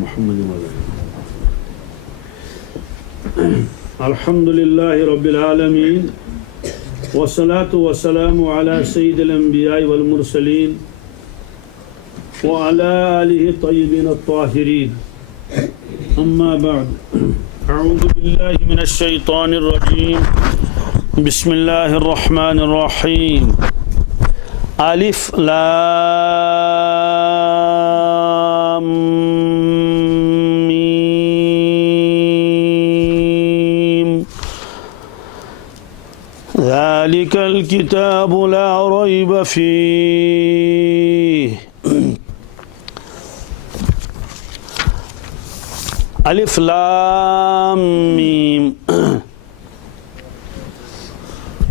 محمد الحمد لله رب العالمين والصلاة والسلام على سيد الأنبياء والمرسلين وعلى آله الطيبين الطاهرين أما بعد أعوذ بالله من الشيطان الرجيم بسم الله الرحمن الرحيم ألف لام ميم ذلك الكتاب لا ريب فيه الف لام میم.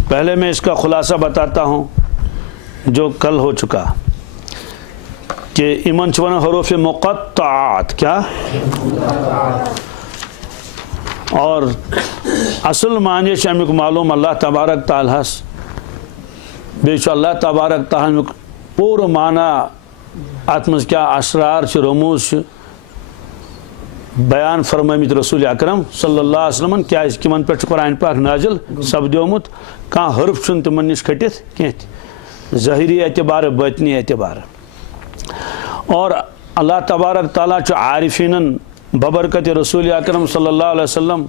پہلے میں اس کا خلاصہ بتاتا ہوں جو کل ہو چکا کہ ایمن چون حروف مقطعات کیا اور اصل معنی امیک معلوم اللہ تبارک تعالیٰ بیچ اللہ تبارک تعالیٰ پور معنی ات مز کیا اسرار رموز بیان فرمائمت رسول اکرم صلی اللہ علیہ وسلم کیا کمن پہ قرآن پاک نازل سپدیومت کان حرف چھ تمن نش کھٹت کی ظاہری اعتبار باطنی اعتبار اور اللہ تبارک تعالیٰ عارفین ببرکت رسول اکرم صلی اللہ علیہ وسلم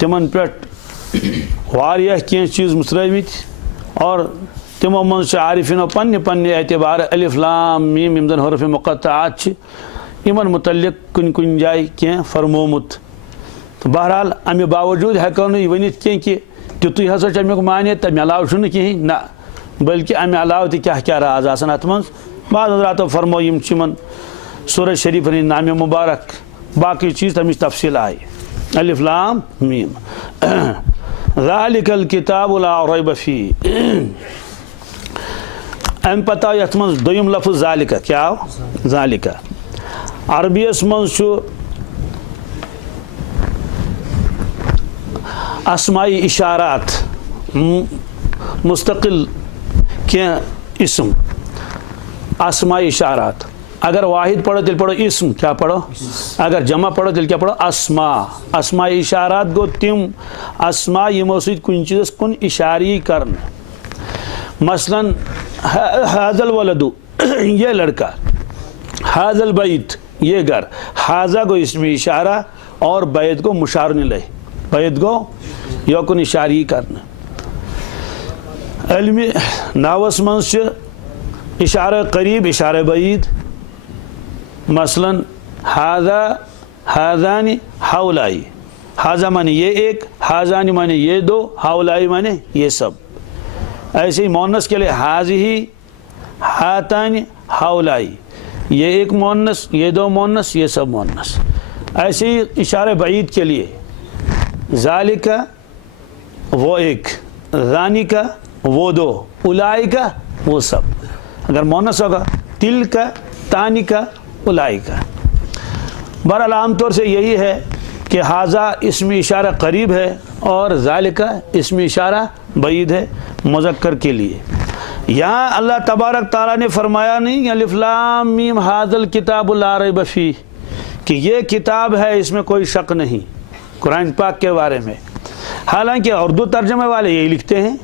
تمن پہ واریاہ کی چیز مترمت اور تمو من عارفین پنہ پنہ اعتبار الف لام میم یم زن حروف مقطعات یمن متعلق کن جائے کی فرمومت تو بہرحال امہ باوجود ہیکو نہ ونت کی کہ تیتھے ہسا امیک معنی تمہ علاوہ چھ کہین نہ بلکہ امہ علاوہ تہ کیا راز آسان ات من بعض حضراتو فرمو یم چمن سورہ شریف نام مبارک باقی چیز تمچ تفصیل آئی الف لام میم ذالک الکتاب لا ریب فیہ. ام پتہ یت من دویم لفظ ذالک کیا ذالک عربی اس من اسمائی اشارات مستقل کی اسم اسمائی اشارات اگر واحد پڑھو تیل پڑھو اسم کیا پڑھو اگر جمع پڑھو تیل کیا پڑھو اسماء اسمائی اشارات گو تم اسماء یمو سید کن چیز کن اشاری کرن مثلا حاض الولد یہ لڑکا حاض البیت یہ گھر حاضہ گو اسمی اشارہ اور بیت کو مشار الیہ بیت کو یوکن اشاری کرنا علم ناوس من سے اشارہ قریب اشارہ بعید مثلا حاضہ حاضانی حولائی حاضہ مانے یہ ایک حاضانی مانے یہ دو حولائی مانے یہ سب. ایسے ہی مونس کے لیے حاضی ہاتانی حولائی یہ ایک مونس یہ دو مونس یہ سب مونس. ایسے ہی اشارہ بعید کے لیے ذالک وہ ایک ذانی کا وہ دو الائی کا وہ سب. اگر مونس ہوگا تل کا تانی کا الائی کا. بہرحال عام طور سے یہی ہے کہ حاضہ اسم اشارہ قریب ہے اور ذالک اسم اشارہ بعید ہے مذکر کے لیے. یہاں اللہ تبارک تعالیٰ نے فرمایا نہیں الف لام میم ھذا الکتاب لا ریب فیہ کہ یہ کتاب ہے اس میں کوئی شک نہیں قرآن پاک کے بارے میں. حالانکہ اردو ترجمے والے یہی لکھتے ہیں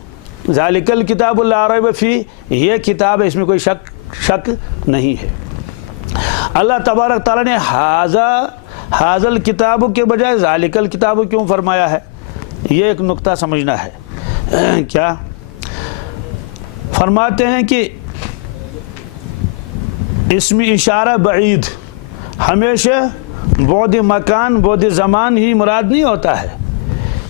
ذالک الکتاب لا ریب فیہ یہ کتاب ہے اس میں کوئی شک نہیں ہے. اللہ تبارک تعالیٰ نے ھذا الکتاب کے بجائے ذالک الکتاب کیوں فرمایا ہے یہ ایک نقطہ سمجھنا ہے. کیا فرماتے ہیں کہ اسم اشارہ بعید ہمیشہ بعد مکان بعد زمان ہی مراد نہیں ہوتا ہے.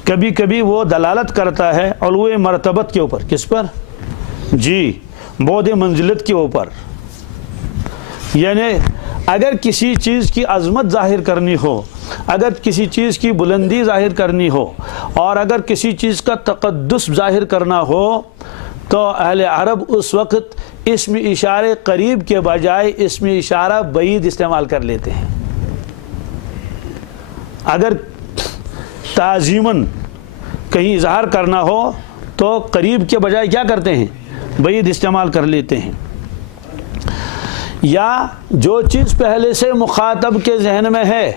کبھی کبھی وہ دلالت کرتا ہے علو مرتبت کے اوپر. کس پر؟ جی بعد منزلت کے اوپر. یعنی اگر کسی چیز کی عظمت ظاہر کرنی ہو اگر کسی چیز کی بلندی ظاہر کرنی ہو اور اگر کسی چیز کا تقدس ظاہر کرنا ہو تو اہل عرب اس وقت اسم اشارے قریب کے بجائے اسم اشارہ بعید استعمال کر لیتے ہیں. اگر تعظیماً کہیں اظہار کرنا ہو تو قریب کے بجائے کیا کرتے ہیں؟ بعید استعمال کر لیتے ہیں. یا جو چیز پہلے سے مخاطب کے ذہن میں ہے،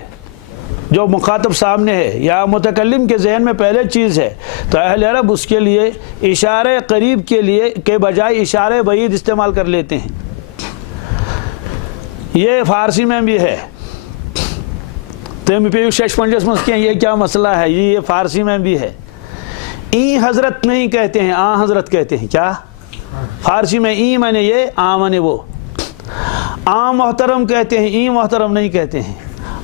جو مخاطب سامنے ہے یا متکلم کے ذہن میں پہلے چیز ہے، تو اہل عرب اس کے لیے اشارے قریب کے بجائے اشارے بعید استعمال کر لیتے ہیں۔ یہ فارسی میں بھی ہے، تم پیو شش پنجس مسکیں یہ کیا مسئلہ ہے، یہ فارسی میں بھی ہے۔ این حضرت نہیں کہتے ہیں، آ حضرت کہتے ہیں۔ کیا فارسی میں این مانے یہ، آ مانے وہ۔ آ محترم کہتے ہیں، این محترم نہیں کہتے ہیں۔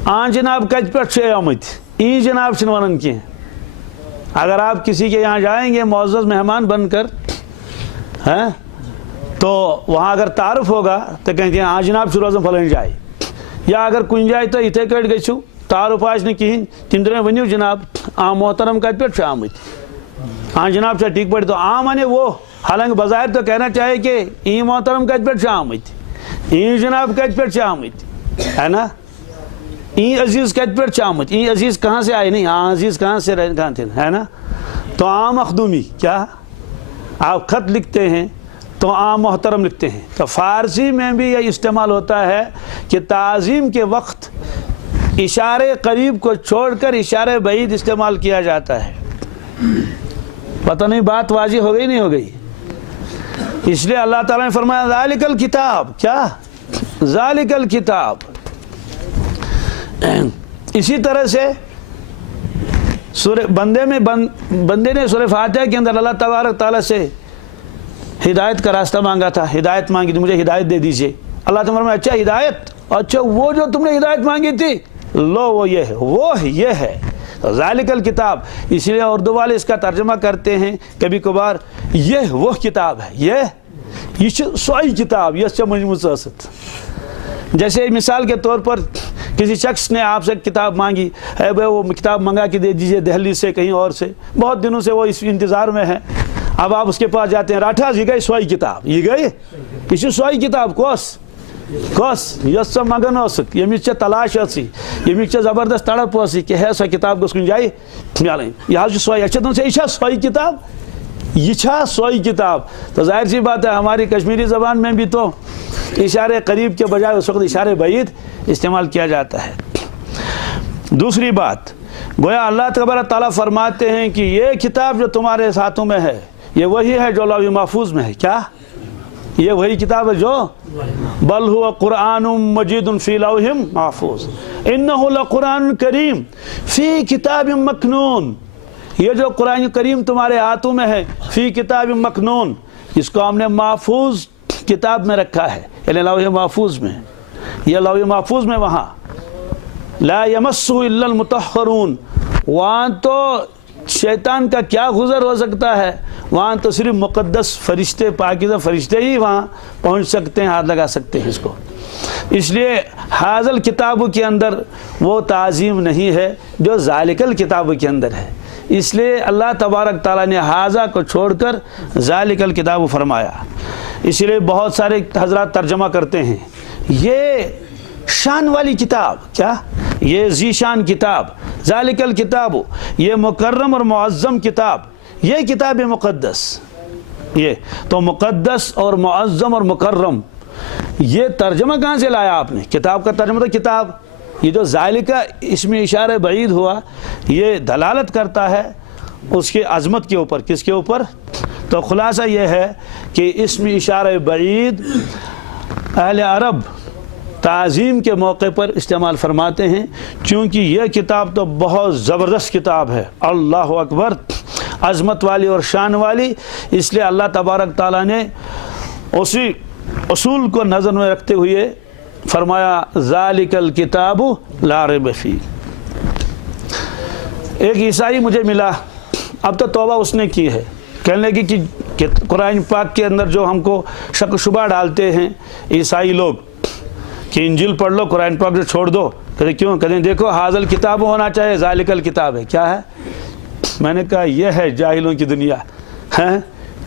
آ جناب کج پہ چھ آمت، این جناب چھن ونن کی۔ اگر آپ کسی کے یہاں جائیں گے معزز مہمان بن کر تو وہاں اگر تعارف ہوگا تو کہیں گے آ جناب چھ روزن پھلن جائے، یا اگر کن جائے تو اتھے کٹ گژھو تعارف آس نا کہین تم دن ونیو جناب آ محترم کت پہ آمت، آ جناب چھا ٹھیک پڑھ، تو آ مانے وہ، حالانکہ بظاہر تو کہنا چاہے کہ ای محترم کت پہ آمت، ای جناب کت پہ آمت، ہے نا، ای عزیز کت پہ آمت، ای عزیز کہاں سے آئے، نہیں آ عزیز کہاں سے کہاں تھے، ہے نا۔ تو آ مخدومی، کیا آپ خط لکھتے ہیں تو آ محترم لکھتے ہیں، تو فارسی میں بھی یہ استعمال ہوتا ہے کہ تعظیم کے وقت اشارے قریب کو چھوڑ کر اشارے بعید استعمال کیا جاتا ہے۔ پتہ نہیں بات واضح ہو گئی نہیں ہو گئی؟ اس لیے اللہ تعالیٰ نے فرمایا ذالک الکتاب، کیا ذالک الکتاب۔ اسی طرح سے بندے نے سورہ فاتحہ کے اندر اللہ تبارک تعالیٰ سے ہدایت کا راستہ مانگا تھا، ہدایت مانگی تھی، مجھے ہدایت دے دیجئے۔ اللہ تعالیٰ نے فرمایا اچھا ہدایت، اچھا وہ جو تم نے ہدایت مانگی تھی لو وہ یہ ہے، وہ یہ ہے ذالک الکتاب۔ اس لیے اردو والے اس کا ترجمہ کرتے ہیں کبھی کبھار یہ وہ کتاب ہے، یہ سوئی کتاب یہ مجموع است۔ جیسے مثال کے طور پر کسی شخص نے آپ سے کتاب مانگی ہے، وہ کتاب منگا کے دے دیجئے دہلی سے کہیں اور سے، بہت دنوں سے وہ اس انتظار میں ہے، اب آپ اس کے پاس جاتے ہیں، راٹھا یہ گئی سوئی کتاب، یہ گئی یہ سوئی کتاب کس یس مگن اسک یمچ تلاش اسی یمچ زبردست تڑپ اسی کہ ہے سو کتاب گوس کن جائے ملیں، یہ سوئی اچھا تم سے یہ سوئی کتاب، یہ سوئی کتاب۔ تو ظاہر سی بات ہے ہماری کشمیری زبان میں بھی تو اشارے قریب کے بجائے اس وقت اشارے بعید استعمال کیا جاتا ہے۔ دوسری بات، گویا اللہ تبارک تعالیٰ فرماتے ہیں کہ یہ کتاب جو تمہارے ہاتھوں میں ہے یہ وہی ہے جو لوح محفوظ میں ہے۔ کیا یہ وہی کتاب ہے جو بل هو قرآن مجید فی لوح محفوظ انہ لقرآن کریم فی کتاب مکنون۔ یہ جو قرآن کریم تمہارے ہاتھوں میں ہے فی کتاب مکنون، اس کو ہم نے محفوظ کتاب میں رکھا ہے، یعنی لوح محفوظ میں، یہ لوح محفوظ میں وہاں لا یمسہ الا المطہرون، وہاں تو شیطان کا کیا گزر ہو سکتا ہے، وہاں تو صرف مقدس فرشتے پاکیزہ فرشتے ہی وہاں پہنچ سکتے ہیں، ہاتھ لگا سکتے ہیں اس کو۔ اس لیے حاضل کتابوں کے اندر وہ تعظیم نہیں ہے جو ذالک الکتاب کے اندر ہے، اس لیے اللہ تبارک تعالیٰ نے حاضہ کو چھوڑ کر ذالک الکتاب فرمایا۔ اس لیے بہت سارے حضرات ترجمہ کرتے ہیں یہ شان والی کتاب، کیا یہ ذی شان کتاب، ذالک الکتاب، یہ مکرم اور معظم کتاب، یہ کتاب مقدس۔ یہ تو مقدس اور معظم اور مکرم، یہ ترجمہ کہاں سے لایا آپ نے؟ کتاب کا ترجمہ تو کتاب، یہ جو ذالک اس میں اشارہ بعید ہوا یہ دلالت کرتا ہے اس کی عظمت کے اوپر، کس کے اوپر؟ تو خلاصہ یہ ہے کہ اس میں اشارہ بعید اہل عرب تعظیم کے موقع پر استعمال فرماتے ہیں، چونکہ یہ کتاب تو بہت زبردست کتاب ہے، اللہ اکبر، عظمت والی اور شان والی۔ اس لیے اللہ تبارک تعالیٰ نے اسی اصول کو نظر میں رکھتے ہوئے فرمایا ذالک الکتاب لا ریب فیہ۔ ایک عیسائی مجھے ملا، اب تو توبہ اس نے کی ہے، کہنے لگی کہ قرآن پاک کے اندر جو ہم کو شک و شبہ ڈالتے ہیں عیسائی لوگ کہ انجیل پڑھ لو قرآن پاک سے چھوڑ دو، کہتے کیوں؟ کہتے دیکھو حاضل کتاب ہونا چاہیے، ذالک الکتاب ہے، کیا ہے؟ میں نے کہا یہ ہے جاہلوں کی دنیا ہے،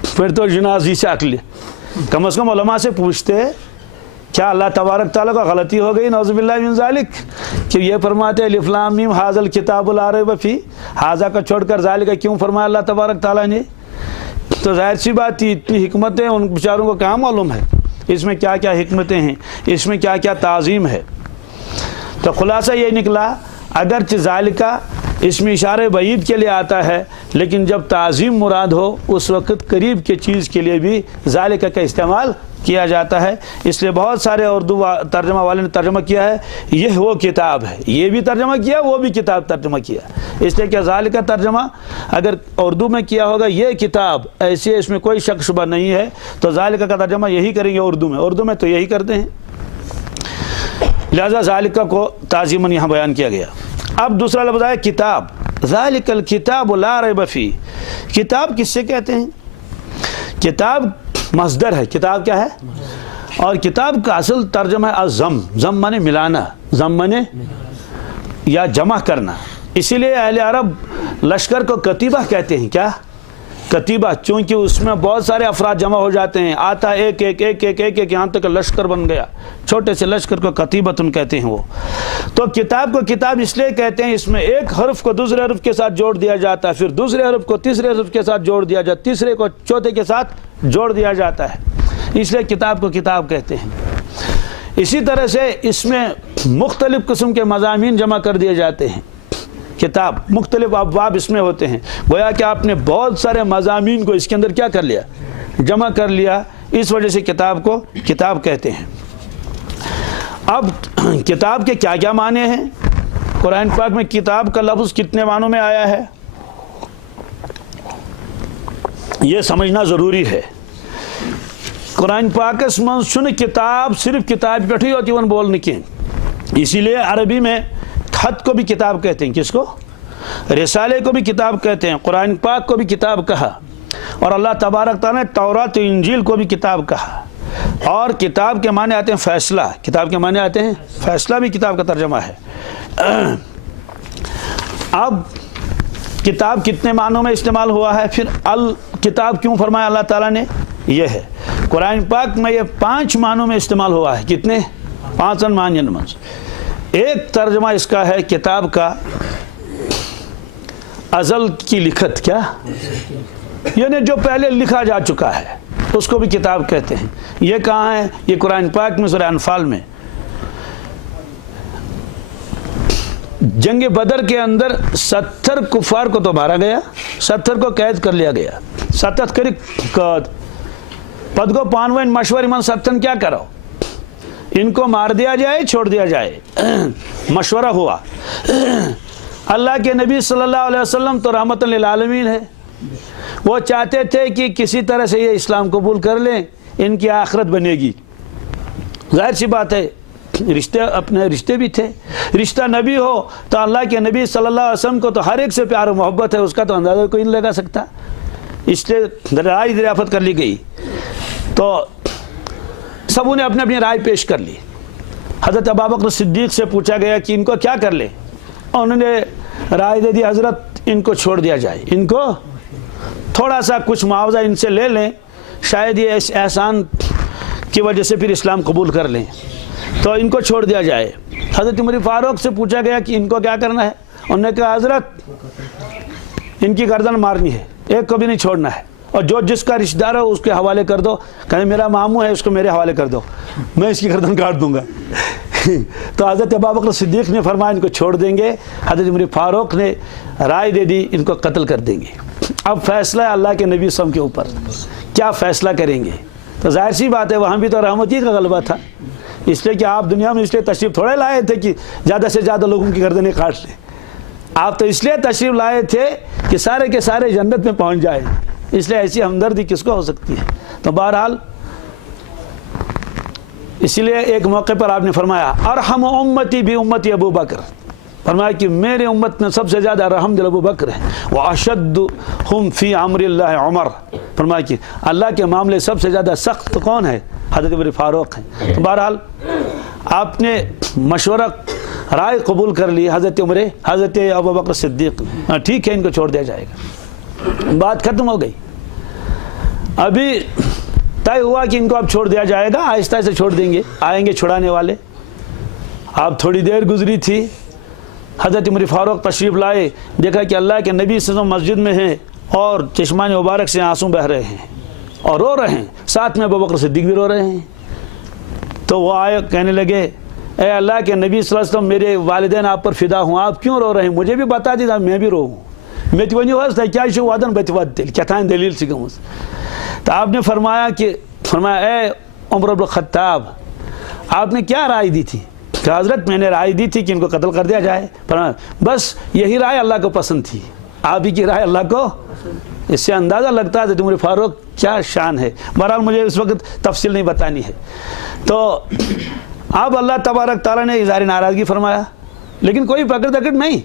پھر تو جنازی سے عقل، کم از کم علماء سے پوچھتے کیا اللہ تبارک تعالیٰ کو غلطی ہو گئی نعوذ باللہ من ذالک کہ یہ فرماتے ہیں الف لام میم حاضل کتاب لا ریب فیہ، حاضہ کا چھوڑ کر ذالک کیوں فرمایا اللہ تبارک تعالیٰ نے؟ تو ظاہر سی بات تھی اتنی حکمت ہے ان بیچاروں کو کہاں معلوم ہے، اس میں کیا کیا حکمتیں ہیں، اس میں کیا کیا تعظیم ہے۔ تو خلاصہ یہ نکلا اگرچہ ذالکہ اس میں اشارہ بعید کے لیے آتا ہے، لیکن جب تعظیم مراد ہو اس وقت قریب کے چیز کے لیے بھی ذالکہ کا استعمال کیا جاتا ہے۔ اس لیے بہت سارے اردو ترجمہ والے نے ترجمہ کیا ہے یہ وہ کتاب ہے، یہ بھی ترجمہ کیا، وہ بھی کتاب ترجمہ کیا، اس لیے کہ ذالکہ ترجمہ اگر اردو میں کیا ہوگا یہ کتاب ایسی ہے، اس میں کوئی شک شبہ نہیں ہے، تو ذالکہ کا ترجمہ یہی کریں گے اردو میں تو یہی کرتے ہیں، لہذا ذالکہ کو تعظیماً یہاں بیان کیا گیا۔ اب دوسرا لفظ ہے کتاب، ذالک الکتاب لا ریب فیہ۔ کتاب کس سے کہتے ہیں؟ کتاب مصدر ہے، کتاب کیا ہے؟ اور کتاب کا اصل ترجمہ ہے الضم، ضم مانے ملانا، ضم مانے یا جمع کرنا، اسی لیے اہل عرب لشکر کو کتیبہ کہتے ہیں۔ کیا؟ کتیبہ، چونکہ اس میں بہت سارے افراد جمع ہو جاتے ہیں، آتا ایک ایک ایک ایک ایک ایک یہاں تک لشکر بن گیا، چھوٹے سے لشکر کو کتیبتن کہتے ہیں وہ۔ تو کتاب کو کتاب اس لیے کہتے ہیں اس میں ایک حرف کو دوسرے حرف کے ساتھ جوڑ دیا جاتا ہے، پھر دوسرے حرف کو تیسرے حرف کے ساتھ جوڑ دیا جاتا ہے، تیسرے کو چوتھے کے ساتھ جوڑ دیا جاتا ہے، اس لیے کتاب کو کتاب کہتے ہیں۔ اسی طرح سے اس میں مختلف قسم کے مضامین جمع کر دیے جاتے ہیں، کتاب مختلف ابواب اس میں ہوتے ہیں، گویا کہ آپ نے بہت سارے مضامین کو اس کے اندر کیا کر لیا، جمع کر لیا، اس وجہ سے کتاب کو کتاب کہتے ہیں۔ اب کتاب کے کیا کیا معنی ہیں؟ قرآن پاک میں کتاب کا لفظ کتنے معنوں میں آیا ہے یہ سمجھنا ضروری ہے۔ قرآن پاک من کتاب صرف کتاب پٹھی ہوتی ون بولنے کی، اسی لیے عربی میں خط کو بھی کتاب کہتے ہیں، کس کو؟ رسالے کو بھی کتاب کہتے ہیں، قرآن پاک کو بھی کتاب کہا، اور اللہ تبارک تعالیٰ نے تورات و انجیل کو بھی کتاب کہا۔ اور کتاب کے معنی آتے ہیں فیصلہ، کتاب کے معنی آتے ہیں فیصلہ، بھی کتاب کا ترجمہ ہے۔ اب کتاب کتنے معنوں میں استعمال ہوا ہے، پھر الکتاب کیوں فرمایا اللہ تعالیٰ نے، یہ ہے قرآن پاک میں یہ 5 معنوں میں استعمال ہوا ہے۔ کتنے؟ 5 معنی میں۔ ایک ترجمہ اس کا ہے کتاب کا ازل کی لکھت، کیا یعنی جو پہلے لکھا جا چکا ہے اس کو بھی کتاب کہتے ہیں۔ یہ کہاں ہے؟ یہ قرآن پاک میں سورہ انفال میں جنگ بدر کے اندر 70 کفار کو تو مارا گیا، 70 کو قید کر لیا گیا، 70 کری قید پد کو پانوین مشور من 70 کیا کرو، ان کو مار دیا جائے چھوڑ دیا جائے، مشورہ ہوا۔ اللہ کے نبی صلی اللہ علیہ وسلم تو رحمت للعالمین ہے، وہ چاہتے تھے کہ کسی طرح سے یہ اسلام قبول کر لیں، ان کی آخرت بنے گی۔ ظاہر سی بات ہے، رشتے اپنے رشتے بھی تھے، رشتہ نبی ہو تو اللہ کے نبی صلی اللہ علیہ وسلم کو تو ہر ایک سے پیار و محبت ہے، اس کا تو اندازہ کوئی نہیں لگا سکتا، اس لیے رائے دریافت کر لی گئی، تو سبوں نے اپنی اپنی رائے پیش کر لی۔ حضرت ابوبکر صدیق سے پوچھا گیا کہ ان کو کیا کر لیں، انہوں نے رائے دے دی حضرت ان کو چھوڑ دیا جائے، ان کو تھوڑا سا کچھ معاوضہ ان سے لے لیں، شاید یہ اس احسان کی وجہ سے پھر اسلام قبول کر لیں، تو ان کو چھوڑ دیا جائے۔ حضرت عمر فاروق سے پوچھا گیا کہ ان کو کیا کرنا ہے، انہوں نے کہا حضرت ان کی گردن مارنی ہے، ایک کو بھی نہیں چھوڑنا ہے، اور جو جس کا رشتہ دار ہو اس کے حوالے کر دو، کہیں میرا ماموں ہے اس کو میرے حوالے کر دو، میں اس کی گردن کاٹ دوں گا۔ تو حضرت ابوبکر صدیق نے فرمایا ان کو چھوڑ دیں گے، حضرت عمر فاروق نے رائے دے دی ان کو قتل کر دیں گے۔ اب فیصلہ ہے اللہ کے نبی صلی اللہ علیہ وسلم کے اوپر، کیا فیصلہ کریں گے؟ تو ظاہر سی بات ہے وہاں بھی تو رحمتی کا غلبہ تھا، اس لیے کہ آپ دنیا میں اس لیے تشریف تھوڑے لائے تھے کہ زیادہ سے زیادہ لوگوں کی گردنیں کاٹ لیں، آپ تو اس لیے تشریف لائے تھے کہ سارے کے سارے جنت میں پہنچ جائیں، اس لیے ایسی ہمدردی کس کو ہو سکتی ہے۔ تو بہرحال اسی لیے ایک موقع پر آپ نے فرمایا ارحم امتی بھی امتی ابو بکر، فرمایا کہ میرے امت میں سب سے زیادہ رحم دل ابو بکر ہے، واشدہم فی امر اللہ عمر، فرمایا کہ اللہ کے معاملے سب سے زیادہ سخت کون ہے؟ حضرت عمر فاروق ہیں۔ تو بہرحال آپ نے مشورہ رائے قبول کر لی حضرت ابوبکر صدیق، ٹھیک ہے ان کو چھوڑ دیا جائے گا، بات ختم ہو گئی۔ ابھی طے ہوا کہ ان کو اب چھوڑ دیا جائے گا، آہستہ سے چھوڑ دیں گے، آئیں گے چھڑانے والے۔ اب تھوڑی دیر گزری تھی، حضرت عمر فاروق تشریف لائے، دیکھا کہ اللہ کے نبی صلی اللہ علیہ وسلم مسجد میں ہیں اور چشمان مبارک سے آنسو بہ رہے ہیں اور رو رہے ہیں، ساتھ میں ابوبکر صدیق بھی رو رہے ہیں۔ تو وہ آئے کہنے لگے اے اللہ کے نبی صلی اللہ علیہ وسلم میرے والدین آپ پر فدا ہوں، آپ کیوں رو رہے ہیں؟ مجھے بھی بتا دیتا میں بھی رو ہوں. میں تو ونیو حظ کیا وادن بت ود کیا تھا دلیل سے گمس. تو آپ نے فرمایا اے عمر بن الخطاب آپ نے کیا رائے دی تھی؟ کہ حضرت میں نے رائے دی تھی کہ ان کو قتل کر دیا جائے. فرمایا بس یہی رائے اللہ کو پسند تھی، آپ ہی کی رائے اللہ کو. اس سے اندازہ لگتا ہے عمر فاروق کیا شان ہے. بہرحال مجھے اس وقت تفصیل نہیں بتانی ہے. تو اب اللہ تبارک تعالیٰ نے اظہار ناراضگی فرمایا، لیکن کوئی پکڑ دکڑ نہیں،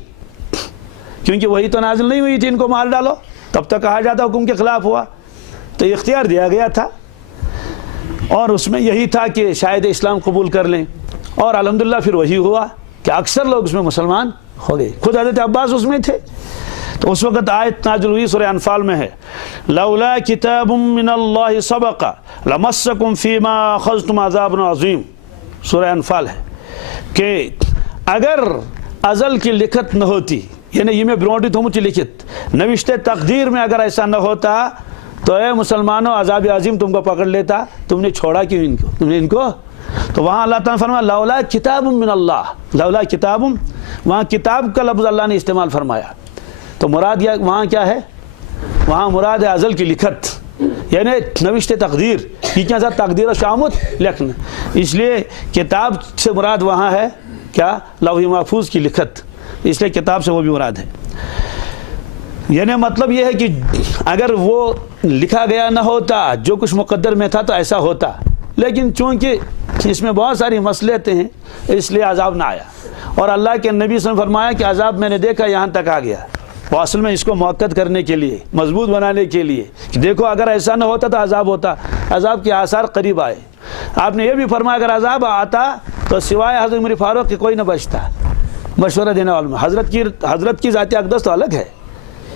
کیونکہ وہی تو نازل نہیں ہوئی تھی ان کو مار ڈالو. تب تک کہا جاتا حکم کے خلاف ہوا تو اختیار دیا گیا تھا، اور اس میں یہی تھا کہ شاید اسلام قبول کر لیں. اور الحمدللہ پھر وہی ہوا کہ اکثر لوگ اس میں مسلمان ہو گئے. خود حضرت عباس اس میں تھے. تو اس وقت آیت نازل ہوئی سورہ انفال میں ہے لولا کتاب من اللہ سبق لمسکم فیما اخذتم عذاب عظیم. سورہ انفال ہے کہ اگر ازل کی لکھت نہ ہوتی، یعنی یہ میں برونٹی تھومچ لکھت نوشتے تقدیر میں اگر ایسا نہ ہوتا تو اے مسلمانوں عذاب عظیم تم کو پکڑ لیتا. تم نے چھوڑا کیوں ان کو؟ تم نے ان کو. تو وہاں اللہ تعالیٰ نے فرمایا لولا کتاب من اللہ، لولا کتاب، وہاں کتاب کا لفظ اللہ نے استعمال فرمایا. تو مراد وہاں کیا ہے؟ وہاں مراد ہے ازل کی لکھت، یعنی نوشت تقدیر. یہ کیا تقدیر و شامت لکھنا، اس لیے کتاب سے مراد وہاں ہے کیا؟ لوح محفوظ کی لکھت. اس لیے کتاب سے وہ بھی مراد ہے. یعنی مطلب یہ ہے کہ اگر وہ لکھا گیا نہ ہوتا، جو کچھ مقدر میں تھا تو ایسا ہوتا، لیکن چونکہ اس میں بہت ساری مصلحتیں ہیں اس لیے عذاب نہ آیا. اور اللہ کے نبی صلی اللہ علیہ وسلم نے فرمایا کہ عذاب میں نے دیکھا یہاں تک آ گیا. وہ اصل میں اس کو موقت کرنے کے لیے، مضبوط بنانے کے لیے کہ دیکھو اگر ایسا نہ ہوتا تو عذاب ہوتا. عذاب کے آثار قریب آئے. آپ نے یہ بھی فرمایا اگر عذاب آتا تو سوائے حضرت عمر فاروق کے کوئی نہ بچتا مشورہ دینے والوں. حضرت کی ذات اقدس تو الگ ہے،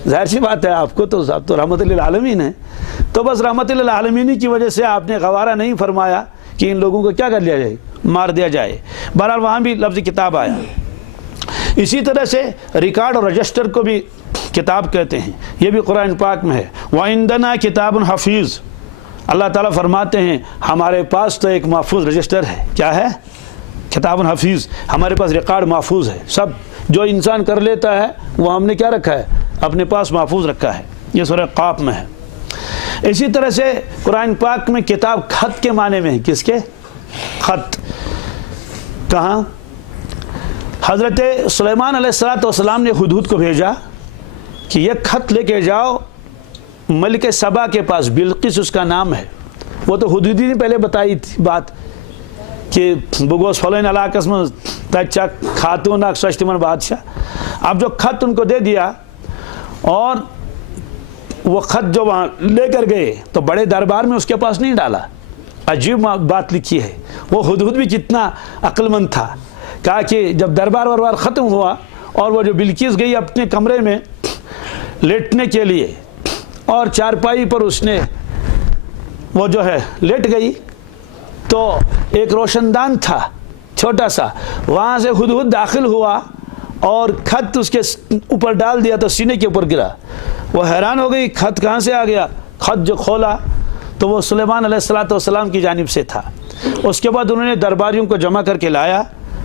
ظاہر سی بات ہے. آپ کو تو رحمت للعالمین ہے، تو بس رحمت للعالمین کی وجہ سے آپ نے گوارا نہیں فرمایا کہ ان لوگوں کو کیا کر لیا جائے، مار دیا جائے. بہرحال وہاں بھی لفظ کتاب آیا. اسی طرح سے ریکارڈ اور رجسٹر کو بھی کتاب کہتے ہیں. یہ بھی قرآن پاک میں ہے وَعِنْدَنَا كِتَابٌ حَفِيظٌ. اللہ تعالیٰ فرماتے ہیں ہمارے پاس تو ایک محفوظ رجسٹر ہے. کیا ہے؟ کتاب حفیظ. ہمارے پاس ریکارڈ محفوظ ہے. سب جو انسان کر لیتا ہے وہ ہم نے کیا رکھا ہے؟ اپنے پاس محفوظ رکھا ہے. یہ سورہ قاف میں ہے. اسی طرح سے قرآن پاک میں کتاب خط کے معنی میں ہے. کس کے؟ خط. کہاں؟ حضرت سلیمان علیہ السلام نے ہدہد کو بھیجا کہ یہ خط لے کے جاؤ ملک سبا کے پاس، بلقیس اس کا نام ہے. وہ تو ہدہد نے پہلے بتائی تھی بات کہ بگوس فلین علاقہ میں تچا خاتون اک سشتمن بادشاہ. اب جو خط ان کو دے دیا اور وہ خط جو وہاں لے کر گئے تو بڑے دربار میں اس کے پاس نہیں ڈالا. عجیب بات لکھی ہے. وہ ہدہد بھی کتنا عقل مند تھا. کہا کہ جب دربار وربار ختم ہوا اور وہ جو بلقیس گئی اپنے کمرے میں لیٹنے کے لیے اور چارپائی پر اس نے وہ جو ہے لیٹ گئی تو ایک روشن دان تھا چھوٹا سا، وہاں سے ہدہد داخل ہوا اور خط اس کے اوپر ڈال دیا تو سینے کے اوپر گرا. وہ حیران ہو گئی خط کہاں سے آ گیا. خط جو کھولا تو وہ سلیمان علیہ السلام کی جانب سے تھا. اس کے بعد انہوں نے درباریوں کو جمع کر کے لایا.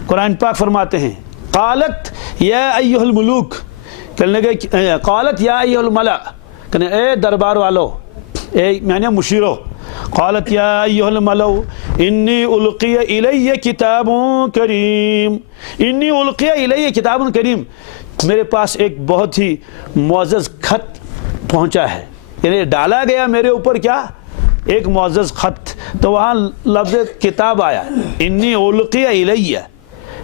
قرآن پاک فرماتے ہیں قالت یا ایھا الملوک، قالت یا ایھا الملأ، کہ اے دربار والو، اے یعنی مشیرو. قالت یا ایھا الملأ انی القی الی کتاب کریم، انی القی الی کتاب کریم، میرے پاس ایک بہت ہی معزز خط پہنچا ہے. یعنی ڈالا گیا میرے اوپر کیا؟ ایک معزز خط. تو وہاں لفظ کتاب آیا انی القی الی،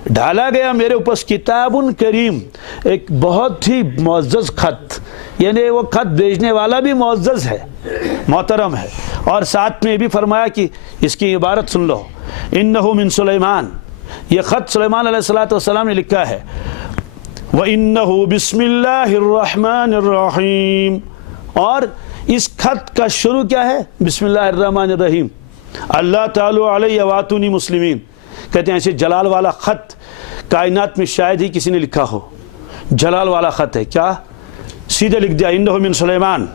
ڈالا گیا میرے اوپر کتاب کریم، ایک بہت ہی معزز خط. یعنی وہ خط بھیجنے والا بھی معزز ہے، محترم ہے. اور ساتھ میں یہ بھی فرمایا کہ اس کی عبارت سن لو انہ من سلیمان، یہ خط سلیمان علیہ السلام نے لکھا ہے. وَإِنَّهُ بِسْمِ اللَّهِ الرَّحْمَنِ الرَّحِيمِ، اور اس خط کا شروع کیا ہے؟ بسم اللہ الرحمن الرحیم. اللہ تعالیٰ علیہ واتونی مسلمین. کہتے ہیں ایسے جلال والا خط کائنات میں شاید ہی کسی نے لکھا ہو. جلال والا خط ہے. کیا؟ سیدھے لکھ دیا انہ من سلیمان.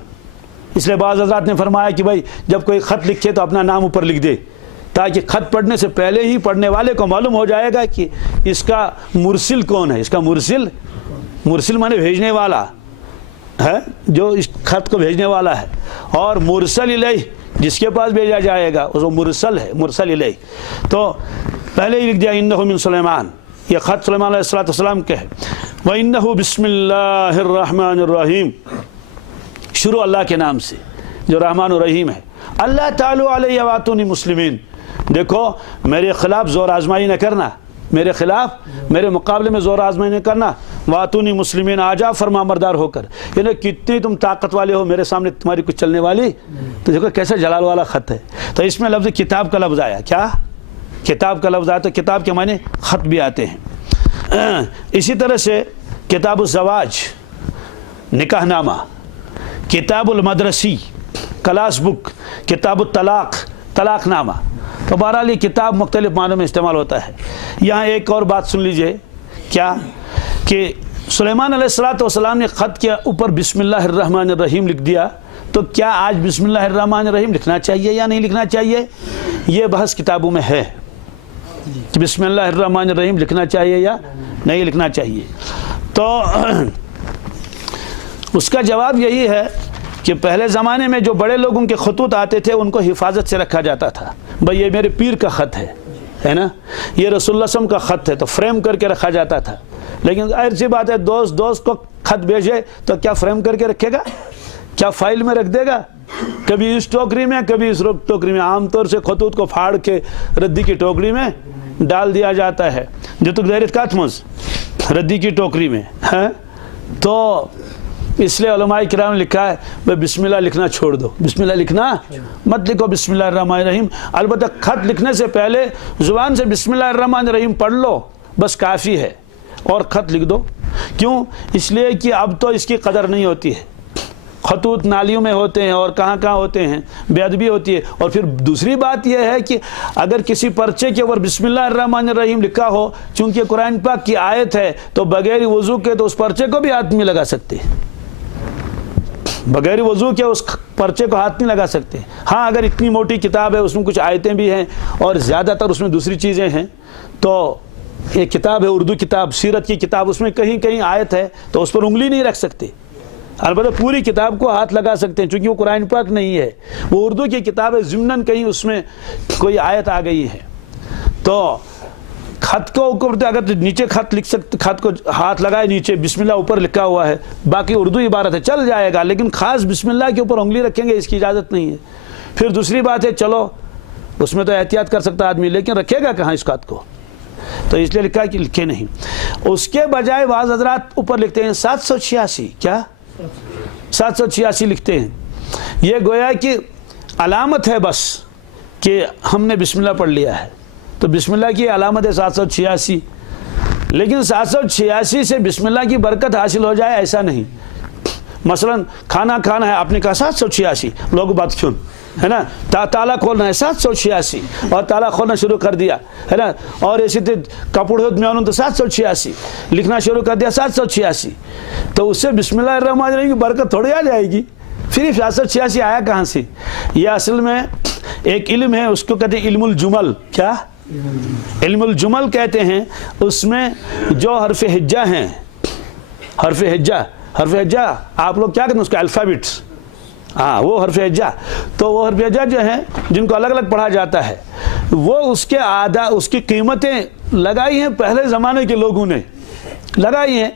اس لیے بعض حضرات نے فرمایا کہ بھائی جب کوئی خط لکھے تو اپنا نام اوپر لکھ دے تاکہ خط پڑھنے سے پہلے ہی پڑھنے والے کو معلوم ہو جائے گا کہ اس کا مرسل کون ہے. اس کا مرسل مانے بھیجنے والا ہے، جو اس خط کو بھیجنے والا ہے. اور مرسل الیہ جس کے پاس بھیجا جائے گا وہ مرسل ہے، مرسل الیہ. تو پہلے ہی لکھ دیا انہ من سلیمان، یہ خط سلیمان علیہ السلام کے ہے. وَإِنَّهُ بسم اللہ الرحمن الرحیم، شروع اللہ کے نام سے جو رحمان الرحیم ہے. اللہ تعالی علیہ واتونی مسلمین، دیکھو میرے خلاف زور آزمائی نہ کرنا، میرے خلاف میرے مقابلے میں زور آزمائی نہ کرنا. واتونی مسلمین، آ جاؤ فرما بردار ہو کر. یعنی کتنی تم طاقت والے ہو، میرے سامنے تمہاری کچھ چلنے والی. تو دیکھو کیسا جلال والا خط ہے. تو اس میں لفظ کتاب کا لفظ آیا. کیا کتاب کا لفظ آیا؟ تو کتاب کے معنی خط بھی آتے ہیں. اسی طرح سے کتاب الزواج نکاح نامہ، کتاب المدرسی کلاس بک، کتاب الطلاق طلاق نامہ. تو بہرحال یہ کتاب مختلف معنوں میں استعمال ہوتا ہے. یہاں ایک اور بات سن لیجئے، کیا کہ سلیمان علیہ السلام نے خط کے اوپر بسم اللہ الرحمن الرحیم لکھ دیا. تو کیا آج بسم اللہ الرحمن الرحیم لکھنا چاہیے یا نہیں لکھنا چاہیے؟ یہ بحث کتابوں میں ہے کہ بسم اللہ الرحمن الرحیم لکھنا چاہیے یا نہیں لکھنا چاہیے. تو اس کا جواب یہی ہے کہ پہلے زمانے میں جو بڑے لوگوں کے خطوط آتے تھے ان کو حفاظت سے رکھا جاتا تھا. بھئی یہ میرے پیر کا خط ہے نا، یہ رسول اللہ صلی اللہ علیہ وسلم کا خط ہے، تو فریم کر کے رکھا جاتا تھا. لیکن ظاہر سی بات ہے، دوست کو خط بھیجے تو کیا فریم کر کے رکھے گا؟ کیا فائل میں رکھ دے گا؟ کبھی اس ٹوکری میں کبھی اس ٹوکری میں. عام طور سے خطوط کو پھاڑ کے ردی کی ٹوکری میں ڈال دیا جاتا ہے، جو تو غیرت کاتمز ردی کی ٹوکری میں ہے. تو اس لیے علماء کرام نے لکھا ہے بسم اللہ لکھنا چھوڑ دو، بسم اللہ لکھنا مت لکھو، بسم اللہ الرحمن الرحیم. البتہ خط لکھنے سے پہلے زبان سے بسم اللہ الرحمن الرحیم پڑھ لو، بس کافی ہے، اور خط لکھ دو. کیوں؟ اس لیے کہ اب تو اس کی قدر نہیں ہوتی ہے. خطوط نالیوں میں ہوتے ہیں اور کہاں ہوتے ہیں، بے ادبی ہوتی ہے. اور پھر دوسری بات یہ ہے کہ اگر کسی پرچے کے اوپر بسم اللہ الرحمن الرحیم لکھا ہو، چونکہ قرآن پاک کی آیت ہے، تو بغیر وضو کے تو اس پرچے کو بھی ہاتھ نہیں لگا سکتے، بغیر وضو کے اس پرچے کو ہاتھ نہیں لگا سکتے. ہاں اگر اتنی موٹی کتاب ہے، اس میں کچھ آیتیں بھی ہیں اور زیادہ تر اس میں دوسری چیزیں ہیں، تو ایک کتاب ہے اردو کتاب، سیرت کی کتاب، اس میں کہیں کہیں آیت ہے تو اس پر انگلی نہیں رکھ سکتے. البتہ پوری کتاب کو ہاتھ لگا سکتے ہیں، چونکہ وہ قرآن پاک نہیں ہے، وہ اردو کی کتاب ہے، ضمناً کہیں اس میں کوئی آیت آ گئی ہے. تو خط کو اوپر اگر نیچے خط لکھ سکتے، خط کو ہاتھ لگائے نیچے بسم اللہ اوپر لکھا ہوا ہے، باقی اردو عبارت ہے، چل جائے گا. لیکن خاص بسم اللہ کے اوپر انگلی رکھیں گے اس کی اجازت نہیں ہے. پھر دوسری بات ہے، چلو اس میں تو احتیاط کر سکتا آدمی، لیکن رکھے گا کہاں اس خط کو؟ تو اس لیے لکھا کہ لکھے نہیں. اس کے بجائے بعض حضرات اوپر لکھتے ہیں 786. کیا 786 لکھتے ہیں؟ یہ گویا کہ علامت ہے بس کہ ہم نے بسم اللہ پڑھ لیا ہے. تو بسم اللہ کی علامت ہے 786. لیکن 786 سے بسم اللہ کی برکت حاصل ہو جائے ایسا نہیں. مثلا کھانا کھانا ہے، آپ نے کہا 786، لوگ بات سن ہے نا، تالا کھولنا ہے 786، اور تالا کھولنا شروع کر دیا ہے نا. اور اسی طرح کپڑ میں تو 786 لکھنا شروع کر دیا 786. تو اس سے بسم اللہ الرحمن الرحیم کی برکت تھوڑی آ جائے گی. پھر 786 آیا کہاں سے؟ یہ اصل میں ایک علم ہے، اس کو کہتے ہیں علم الجمل. کیا علم الجمل کہتے ہیں؟ اس میں جو حرف ہجہ ہیں، حرف ہجہ آپ لوگ کیا کہتے ہیں اس کا؟ الفابیٹس. ہاں وہ حرف ہجہ. تو وہ حرف ہجہ جو ہیں جن کو الگ الگ پڑھا جاتا ہے، وہ اس کے اس کی قیمتیں لگائی ہیں پہلے زمانے کے لوگوں نے، لگائی ہیں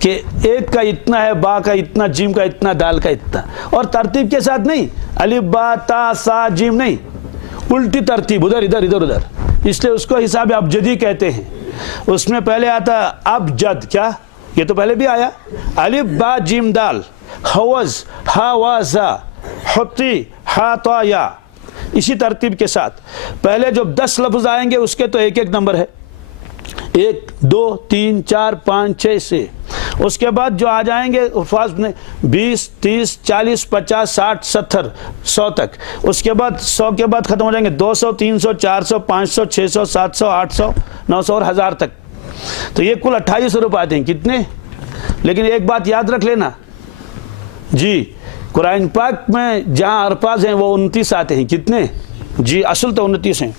کہ ایک کا اتنا ہے، با کا اتنا، جیم کا اتنا، دال کا اتنا، اور ترتیب کے ساتھ نہیں، الف با تا سا جیم نہیں، الٹی ترتیب، ادھر ادھر ادھر ادھر. اس لیے اس کو حساب ابجدی کہتے ہیں. اس میں پہلے آتا ابجد. کیا یہ تو پہلے بھی آیا، الف با جیم دال، حوز ہا وا زا، حتی ہا تا یا، اسی ترتیب کے ساتھ. پہلے جو 10 لفظ آئیں گے اس کے تو ایک ایک نمبر ہے، 1 2 3 4 5 6 سے. اس کے بعد جو آ جائیں گے الفاظ میں 20 30 40 50 60 70 100 تک. اس کے بعد 100 کے بعد ختم ہو جائیں گے 200 300 400 500 600 700 800 900 اور 1000 تک. تو یہ کل 28 روپ آتے ہیں. کتنے؟ لیکن ایک بات یاد رکھ لینا جی، قرآن پاک میں جہاں الفاظ ہیں وہ 29 آتے ہیں. کتنے؟ جی اصل تو 29 ہیں.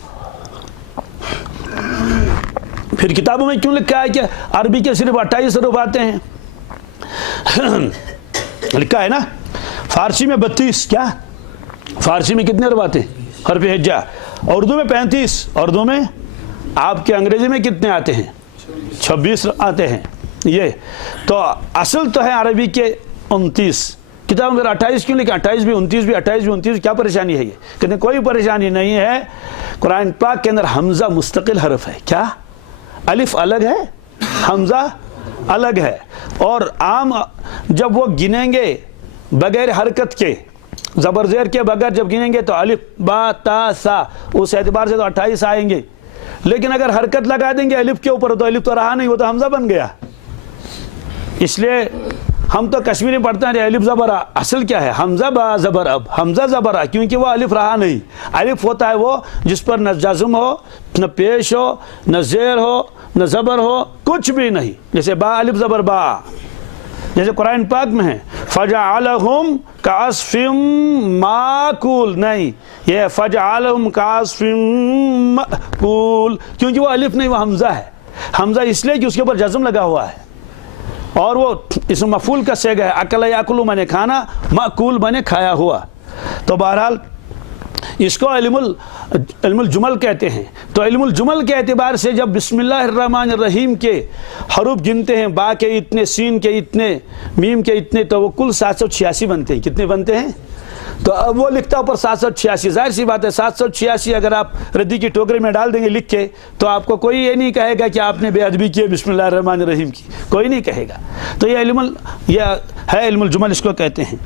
پھر کتابوں میں کیوں لکھا ہے کہ عربی کے صرف 28 حروف آتے ہیں؟ لکھا ہے نا فارسی میں 32. کیا فارسی میں کتنے حروف آتے ہیں؟ حرف ہجا. اردو میں 35. اردو میں آپ کے انگریزی میں کتنے آتے ہیں؟ 26 آتے ہیں. یہ تو اصل تو ہے عربی کے 29. کتاب میں 28 کیوں لکھا؟ 28 بھی 29 بھی 28 بھی 29. کیا پریشانی ہے؟ یہ کہتے ہیں کوئی پریشانی نہیں ہے. قرآن پاک کے اندر حمزہ مستقل حرف ہے. کیا الف الگ ہے، حمزہ الگ ہے. اور عام جب وہ گنیں گے بغیر حرکت کے، زبر زیر کے بغیر جب گنیں گے تو الف با تا سا، اس اعتبار سے تو 28 آئیں گے. لیکن اگر حرکت لگا دیں گے الف کے اوپر تو الف تو رہا نہیں، وہ تو حمزہ بن گیا. اس لیے ہم تو کشمیری پڑھتے ہیں الف زبر آ. اصل کیا ہے؟ حمزہ با زبر اب، حمزہ زبر آ، کیونکہ وہ الف رہا نہیں. الف ہوتا ہے وہ جس پر نہ جزم ہو، نہ پیش ہو، نہ زیر ہو، نہ زبر ہو، کچھ بھی نہیں. جیسے با الف زبر با، جیسے قرآن پاک میں ہے فَجَعَلَهُمْ كَعَصْفٍ مَأْكُولٍ. نہیں، یہ فَجَعَلَهُمْ كَعَصْفٍ مَأْكُولٍ، کیونکہ وہ الف نہیں، وہ حمزہ ہے. حمزہ اس لیے کہ اس کے اوپر جزم لگا ہوا ہے اور وہ اسم مفعول کا صیغہ ہے. اکل یاکلو میں نے کھانا، مأکول میں نے کھایا ہوا. تو بہرحال اس کو علم الجمل کہتے ہیں. تو علم الجمل کے اعتبار سے جب بسم اللہ الرحمن الرحیم کے حروف گنتے ہیں، با کے اتنے، سین کے اتنے، میم کے اتنے، تو وہ کل 786 بنتے ہیں. کتنے بنتے ہیں؟ تو اب وہ لکھتا اوپر 786. ظاہر سی بات ہے 786 اگر آپ ردی کی ٹوکری میں ڈال دیں گے لکھ کے تو آپ کو کوئی یہ نہیں کہے گا کہ آپ نے بے ادبی کی بسم اللہ الرحمن الرحیم کی، کوئی نہیں کہے گا. تو یہ یہ ہے علم الجمل، اس کو کہتے ہیں.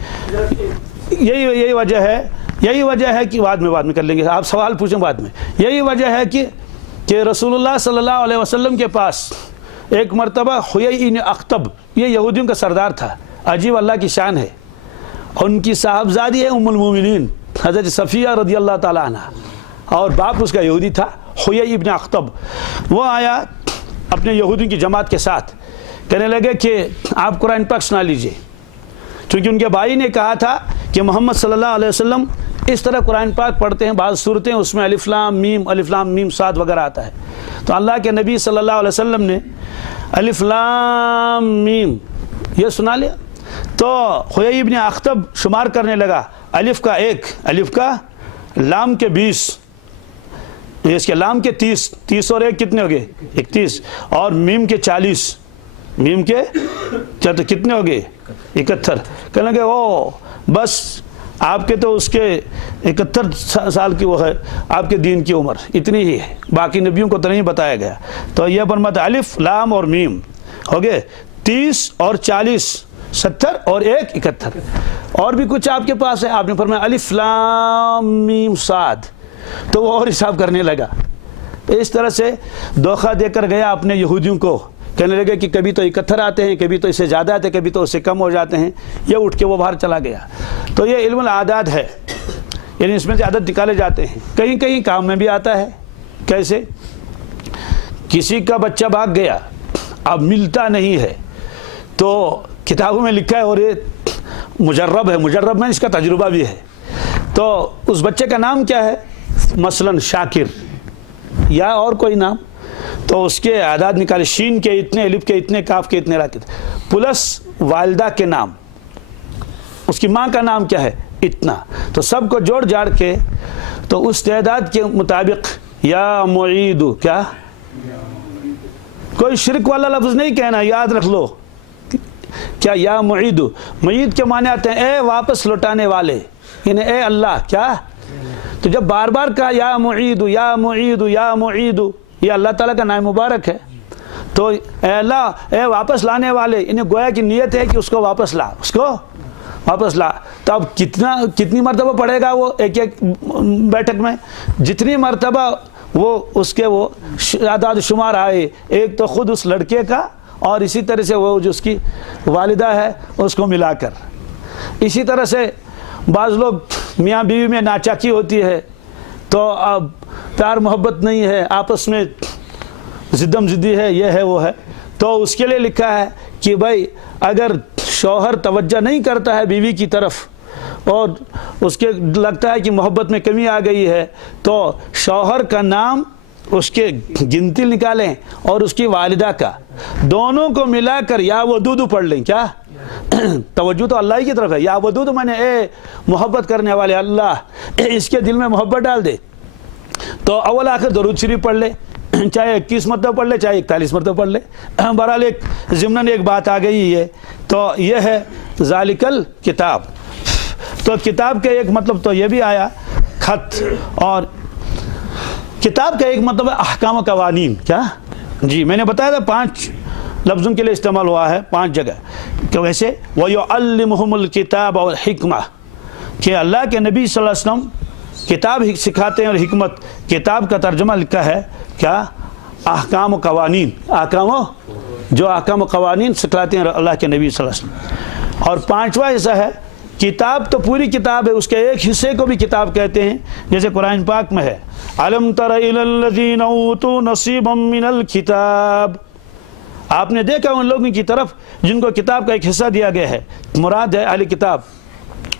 یہی وجہ ہے کہ بعد میں کر لیں گے، آپ سوال پوچھیں بعد میں. یہی وجہ ہے کہ رسول اللہ صلی اللہ علیہ وسلم کے پاس ایک مرتبہ حیی بن اخطب، یہ یہودیوں کا سردار تھا. عجیب اللہ کی شان ہے. ان کی صاحبزادی ہے ام المومنین حضرت صفیہ رضی اللہ تعالیٰ عنہ، اور باپ اس کا یہودی تھا حیی بن اخطب. وہ آیا اپنے یہودیوں کی جماعت کے ساتھ، کہنے لگے کہ آپ قرآن پاک سنا لیجئے، چونکہ ان کے بھائی نے کہا تھا کہ محمد صلی اللہ علیہ وسلم اس طرح قرآن پاک پڑھتے ہیں. بعض صورتیں اس میں الف لام میم صاد وغیرہ آتا ہے. تو اللہ کے نبی صلی اللہ علیہ وسلم نے الف لام میم یہ سنا لیا. تو حیی بن اخطب شمار کرنے لگا، الف کا 1، الف کا لام کے 20، اس کے لام کے 30 اور 1 کتنے ہو گئے؟ 31، اور میم کے 40، میم کے تو کتنے ہو گئے؟ 71. کہنے لگے او بس آپ کے تو اس کے 71 سال کی وہ ہے آپ کے دین کی عمر، اتنی ہی ہے، باقی نبیوں کو تو نہیں بتایا گیا. تو یہ فرماتا الف لام اور میم ہو گئے 30 اور 40، 70 اور 1 71. اور بھی کچھ آپ کے پاس ہے؟ آپ نے فرمایا الف لام میم صاد. تو وہ اور حساب کرنے لگا. تو اس طرح سے دھوکہ دے کر گیا اپنے یہودیوں کو. کہنے لگے کہ کبھی تو 71 آتے ہیں، کبھی تو اس سے زیادہ آتے ہیں، کبھی تو اس سے کم ہو جاتے ہیں. یہ اٹھ کے وہ باہر چلا گیا. تو یہ علم العادات ہے، یعنی اس میں سے عدد نکالے جاتے ہیں. کہیں کہیں کام میں بھی آتا ہے. کیسے؟ کسی کا بچہ بھاگ گیا، اب ملتا نہیں ہے، تو کتابوں میں لکھا ہے، اور یہ مجرب ہے، مجرب میں اس کا تجربہ بھی ہے. تو اس بچے کا نام کیا ہے؟ مثلا شاکر یا اور کوئی نام. تو اس کے اعداد نکالے، شین کے اتنے، الف کے اتنے، کاف کے اتنے راکت، پلس والدہ کے نام، اس کی ماں کا نام کیا ہے؟ اتنا. تو سب کو جوڑ جاڑ کے تو اس تعداد کے مطابق یا معید، کیا کوئی شرک والا لفظ نہیں کہنا، یاد رکھ لو. کیا یا معید، معید کے معنی آتے ہیں اے واپس لوٹانے والے، یعنی اے اللہ. کیا؟ تو جب بار بار کہا یا معید یا معید یا معید، یہ اللہ تعالیٰ کا نام مبارک ہے. تو اے اللہ، اے واپس لانے والے، انہیں گویا کی نیت ہے کہ اس کو واپس لا، اس کو واپس لا. تو اب کتنی مرتبہ پڑھے گا وہ ایک بیٹھک میں؟ جتنی مرتبہ وہ اس کے وہ اعداد شمار آئے، ایک تو خود اس لڑکے کا اور اسی طرح سے وہ جو اس کی والدہ ہے اس کو ملا کر. اسی طرح سے بعض لوگ میاں بیوی میں ناچاکی ہوتی ہے، تو اب پیار محبت نہیں ہے، آپس میں زدم زدی ہے، یہ ہے وہ ہے. تو اس کے لیے لکھا ہے کہ بھائی اگر شوہر توجہ نہیں کرتا ہے بیوی کی طرف، اور اس کے لگتا ہے کہ محبت میں کمی آ گئی ہے تو شوہر کا نام اس کے گنتی نکالیں اور اس کی والدہ کا، دونوں کو ملا کر یا ودود پڑھ لیں. کیا توجہ تو اللہ ہی کی طرف ہے. یا ودود مانے اے محبت کرنے والے اللہ، اس کے دل میں محبت ڈال دے. تو اول آخر درود شریف پڑھ لے، چاہے 21 مرتبہ پڑھ لے چاہے 41 مرتبہ پڑھ لے. بہرحال ایک ضمناً ایک بات آ گئی ہے، تو یہ ہے ذالک الکتاب. تو کتاب کا ایک مطلب تو یہ بھی آیا خط، اور کتاب کا ایک مطلب ہے احکام و قوانین. کیا جی میں نے بتایا تھا 5 لفظوں کے لیے استعمال ہوا ہے 5 جگہ. کہ ویسے وَيُعَلِّمُهُمُ الْكِتَابَ وَالْحِكْمَةَ کہ اللہ کے نبی صلی اللہ علیہ وسلم کتاب سکھاتے ہیں اور حکمت. کتاب کا ترجمہ لکھا ہے کیا؟ احکام و قوانین. احکام و قوانین سکھلاتے ہیں اللہ کے نبی صلی اللہ علیہ وسلم. اور 5واں حصہ ہے کتاب، تو پوری کتاب ہے، اس کے ایک حصے کو بھی کتاب کہتے ہیں. جیسے قرآن پاک میں ہے أَلَمْ تَرَ إِلَى الَّذِينَ أُوتُوا نَصِيبًا مِّنَ الْكِتَابِ، آپ نے دیکھا ان لوگوں کی طرف جن کو کتاب کا ایک حصہ دیا گیا ہے. مراد ہے اہل کتاب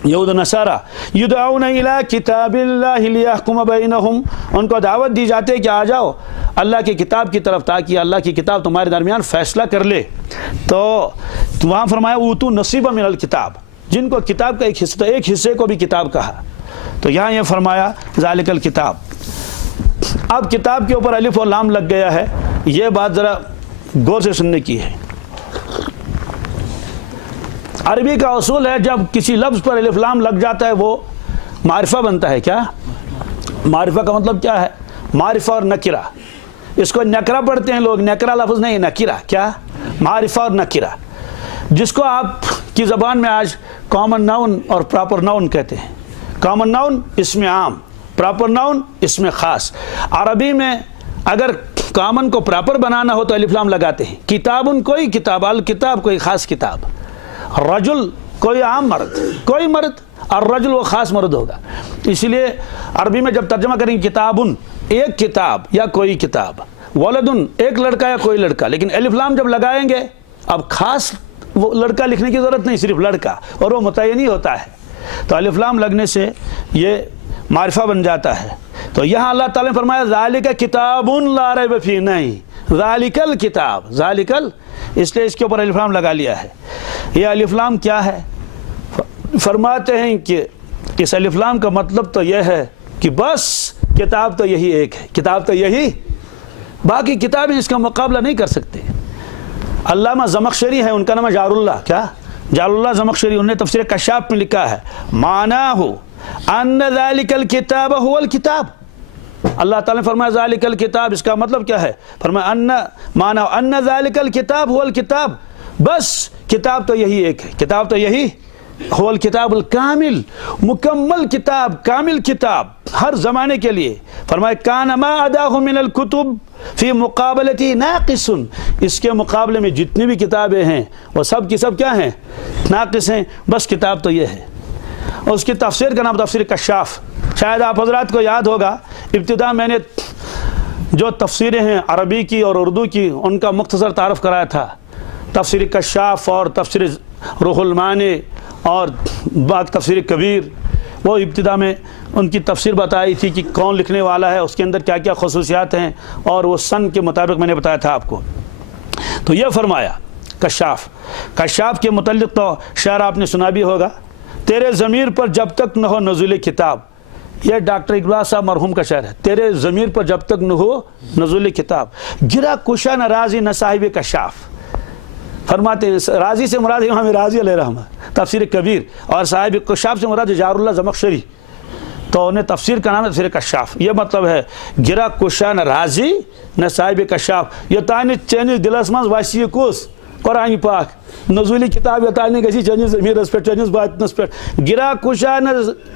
یہود و نصارہ. یدعون الی کتاب اللہ لیحکم بینہم، ان کو دعوت دی جاتی ہے کہ آ جاؤ اللہ کی کتاب کی طرف تاکہ اللہ کی کتاب تمہارے درمیان فیصلہ کر لے. تو وہاں فرمایا اوتو نصیبا من الکتاب، جن کو کتاب کا ایک حصہ، تو ایک حصے کو بھی کتاب کہا. تو یہاں یہ فرمایا ذالک الکتاب. اب کتاب کے اوپر الف و لام لگ گیا ہے، یہ بات ذرا غور سے سننے کی ہے. عربی کا اصول ہے جب کسی لفظ پر الف لام لگ جاتا ہے وہ معرفہ بنتا ہے. کیا معرفہ کا مطلب کیا ہے؟ معرفہ اور نکرہ. اس کو نکرہ پڑھتے ہیں لوگ، نکرہ لفظ نہیں، نکرہ. کیا؟ معرفہ اور نکرہ، جس کو آپ کی زبان میں آج کامن ناؤن اور پراپر ناؤن کہتے ہیں. کامن ناؤن اسم عام، پراپر ناؤن اسم خاص. عربی میں اگر کامن کو پراپر بنانا ہو تو الف لام لگاتے ہیں. کتابن کوئی کتاب، الکتاب کوئی خاص کتاب. رجل کوئی عام مرد، کوئی مرد، اور رجل وہ خاص مرد ہوگا. اس لیے عربی میں جب ترجمہ کریں گے کتابن ایک کتاب یا کوئی کتاب، ولدن ایک لڑکا یا کوئی لڑکا، لیکن الف لام جب لگائیں گے اب خاص وہ لڑکا لکھنے کی ضرورت نہیں، صرف لڑکا، اور وہ متعین ہی ہوتا ہے. تو الف لام لگنے سے یہ معرفہ بن جاتا ہے. تو یہاں اللہ تعالیٰ نے فرمایا ذالک کتاب لا ریب فیہ، نہیں ذالک الکتاب، ذالک اس لیے اس کے اوپر الف لام لگا لیا ہے. یہ الف لام کیا ہے؟ فرماتے ہیں کہ اس الف لام کا مطلب تو یہ ہے کہ بس کتاب تو یہی ایک ہے، کتاب تو یہی، باقی کتابیں اس کا مقابلہ نہیں کر سکتے. علامہ زمخشری ہیں، ان کا نام ہے جار اللہ. کیا؟ جار اللہ زمخشری. انہوں نے تفسیر کشاف میں لکھا ہے معناہ ان ذالک الکتاب هو الکتاب. اللہ تعالیٰ نے فرمایا ذالک الکتاب، اس کا مطلب کیا ہے؟ فرمایا ان معنی ان ذالک الکتاب هو الکتاب، بس کتاب تو یہی ایک ہے، کتاب تو یہی هو الکتاب الکامل، مکمل کتاب، کامل کتاب ہر زمانے کے لیے. فرمایا کان ما عداہ من الکتب فی مقابلتی ناقص، اس کے مقابلے میں جتنی بھی کتابیں ہیں وہ سب کی سب کیا ہیں؟ ناقص ہیں. بس کتاب تو یہ ہے. اور اس کی تفسیر کا نام تفسیر کشاف. شاید آپ حضرات کو یاد ہوگا ابتدا میں نے جو تفسیریں ہیں عربی کی اور اردو کی ان کا مختصر تعارف کرایا تھا. تفسیر کشاف اور تفسیر روح المعانی اور تفسیر کبیر، وہ ابتدا میں ان کی تفسیر بتائی تھی کہ کون لکھنے والا ہے، اس کے اندر کیا کیا خصوصیات ہیں، اور وہ سن کے مطابق میں نے بتایا تھا آپ کو. تو یہ فرمایا کشاف کے متعلق تو شعر آپ نے سنا بھی ہوگا، تیرے ضمیر پر جب تک نہ ہو نزول کتاب. یہ ڈاکٹر اقبال صاحب مرحوم کا شعر ہے. تیرے ضمیر پر جب تک نہ ہو نزول کتاب، گرا کشا نہ رازی نہ صاحب کشاف. فرماتے ہیں راضی سے مراد امام راضی علیہ رحمہ تفسیر کبیر، اور صاحب کشاف سے مراد جار اللہ زمخشری. تو انہیں تفسیر کا نام ہے تفسیر کشاف. یہ مطلب ہے گرا کشا نہ راضی نہ صاحب کشاف. یہ تانی چینج دلس مز وسی کس قرآن پاک نزولی کتاب یتانی گژھی چنس ضمیرس پہ چنس باطنس پہ. گرا کشا نہ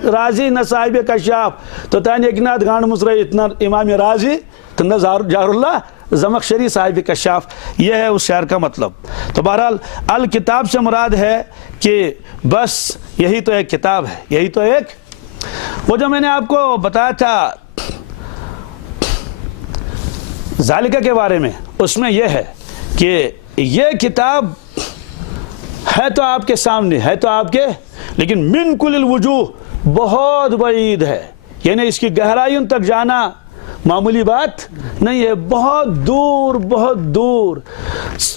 راضی نہ صاحب کشاف، تو تانی اکنات گانڈ مسرت نہ امام راضی تو نہ جار اللہ زمخشری صاحب کشاف. یہ ہے اس شعر کا مطلب. تو بہرحال الکتاب سے مراد ہے کہ بس یہی تو ایک کتاب ہے، یہی تو ایک. وہ جو میں نے آپ کو بتایا تھا ذالکہ کے بارے میں، اس میں یہ ہے کہ یہ کتاب ہے تو آپ کے سامنے ہے، تو آپ کے، لیکن من کل الوجوہ بہت بعید ہے، یعنی اس کی گہرائیوں تک جانا معمولی بات نہیں ہے، بہت دور بہت دور،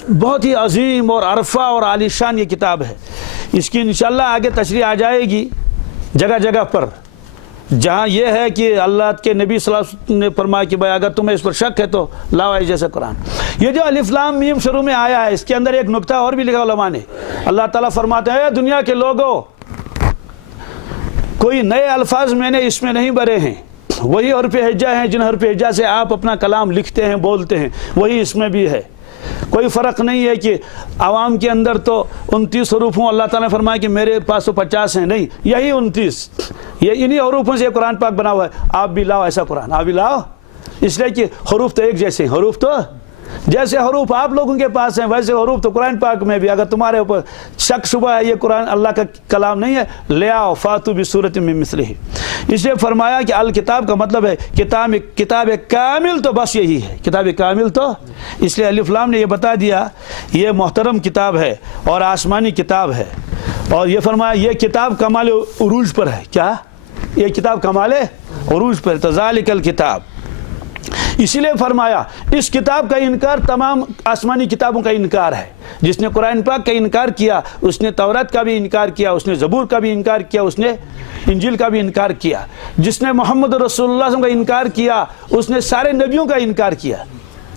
بہت ہی عظیم اور عرفہ اور عالیشان یہ کتاب ہے۔ اس کی انشاءاللہ آگے تشریح آ جائے گی جگہ جگہ پر، جہاں یہ ہے کہ اللہ کے نبی صلی اللہ علیہ وسلم نے فرمایا کہ بھائی اگر تمہیں اس پر شک ہے تو لاؤ ایسے جیسے قرآن۔ یہ جو الف لام میم شروع میں آیا ہے، اس کے اندر ایک نکتہ اور بھی لکھا علماء نے۔ اللہ تعالیٰ فرماتے ہیں اے دنیا کے لوگوں، کوئی نئے الفاظ میں نے اس میں نہیں بھرے ہیں، وہی حرف ہجہ ہیں جن حرف ہجہ سے آپ اپنا کلام لکھتے ہیں بولتے ہیں، وہی اس میں بھی ہے۔ کوئی فرق نہیں ہے کہ عوام کے اندر تو 29 حروف ہوں، اللہ تعالیٰ نے فرمایا کہ میرے پاس تو 50 ہیں، نہیں، یہی 29، یہ انہی حروفوں سے قرآن پاک بنا ہوا ہے۔ آپ بھی لاؤ ایسا قرآن، آپ بھی لاؤ، اس لیے کہ حروف تو ایک جیسے ہیں، حروف تو جیسے حروف آپ لوگوں کے پاس ہیں ویسے حروف تو قرآن پاک میں بھی۔ اگر تمہارے اوپر شک شبہ ہے یہ قرآن اللہ کا کلام نہیں ہے، لے آؤ فاتو بسورۃ من مثلہ۔ اس لیے فرمایا کہ الکتاب کا مطلب ہے کتاب کامل، تو بس یہی ہے کتاب کامل۔ تو اس لیے الف لام نے یہ بتا دیا یہ محترم کتاب ہے اور آسمانی کتاب ہے، اور یہ فرمایا یہ کتاب کمال عروج پر ہے۔ کیا؟ یہ کتاب کمال عروج پر، تو ذالک الکتاب۔ اسی لیے فرمایا اس کتاب کا انکار تمام آسمانی کتابوں کا انکار ہے۔ جس نے قرآن پاک کا انکار کیا اس نے تورات کا بھی انکار کیا، اس نے زبور کا بھی انکار کیا، اس نے انجیل کا بھی انکار کیا۔ جس نے محمد رسول اللہ صلی اللہ علیہ وسلم کا انکار کیا اس نے سارے نبیوں کا انکار کیا۔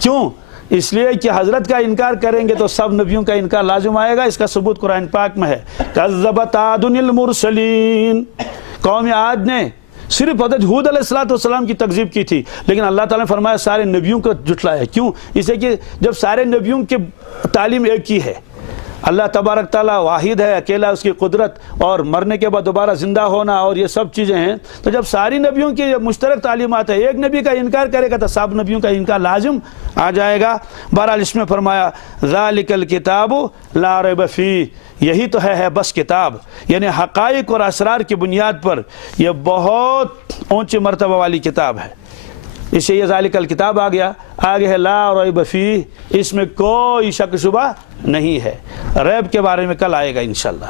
کیوں؟ اس لیے کہ حضرت کا انکار کریں گے تو سب نبیوں کا انکار لازم آئے گا۔ اس کا ثبوت قرآن پاک میں ہے۔ کذبت عاد المرسلین، قوم عاد نے صرف حضرت ہود علیہ السلام کی تکذیب کی تھی، لیکن اللہ تعالیٰ نے فرمایا سارے نبیوں کو جھٹلایا۔ کیوں؟ اس لیے کہ جب سارے نبیوں کی تعلیم ایک ہی ہے، اللہ تبارک تعالیٰ واحد ہے، اکیلا اس کی قدرت اور مرنے کے بعد دوبارہ زندہ ہونا اور یہ سب چیزیں ہیں، تو جب ساری نبیوں کی مشترک تعلیمات ہے، ایک نبی کا انکار کرے گا تو سب نبیوں کا انکار لازم آ جائے گا۔ بہرحال اس میں فرمایا ذالک الکتاب لا ریب فیہ، یہی تو ہے بس کتاب، یعنی حقائق اور اسرار کی بنیاد پر یہ بہت اونچی مرتبہ والی کتاب ہے۔ اس سے یہ ذالک الکتاب آ گیا، آگے ہے لا ریب فیہ، اس میں کوئی شک شبہ نہیں ہے۔ ریب کے بارے میں کل آئے گا انشاءاللہ۔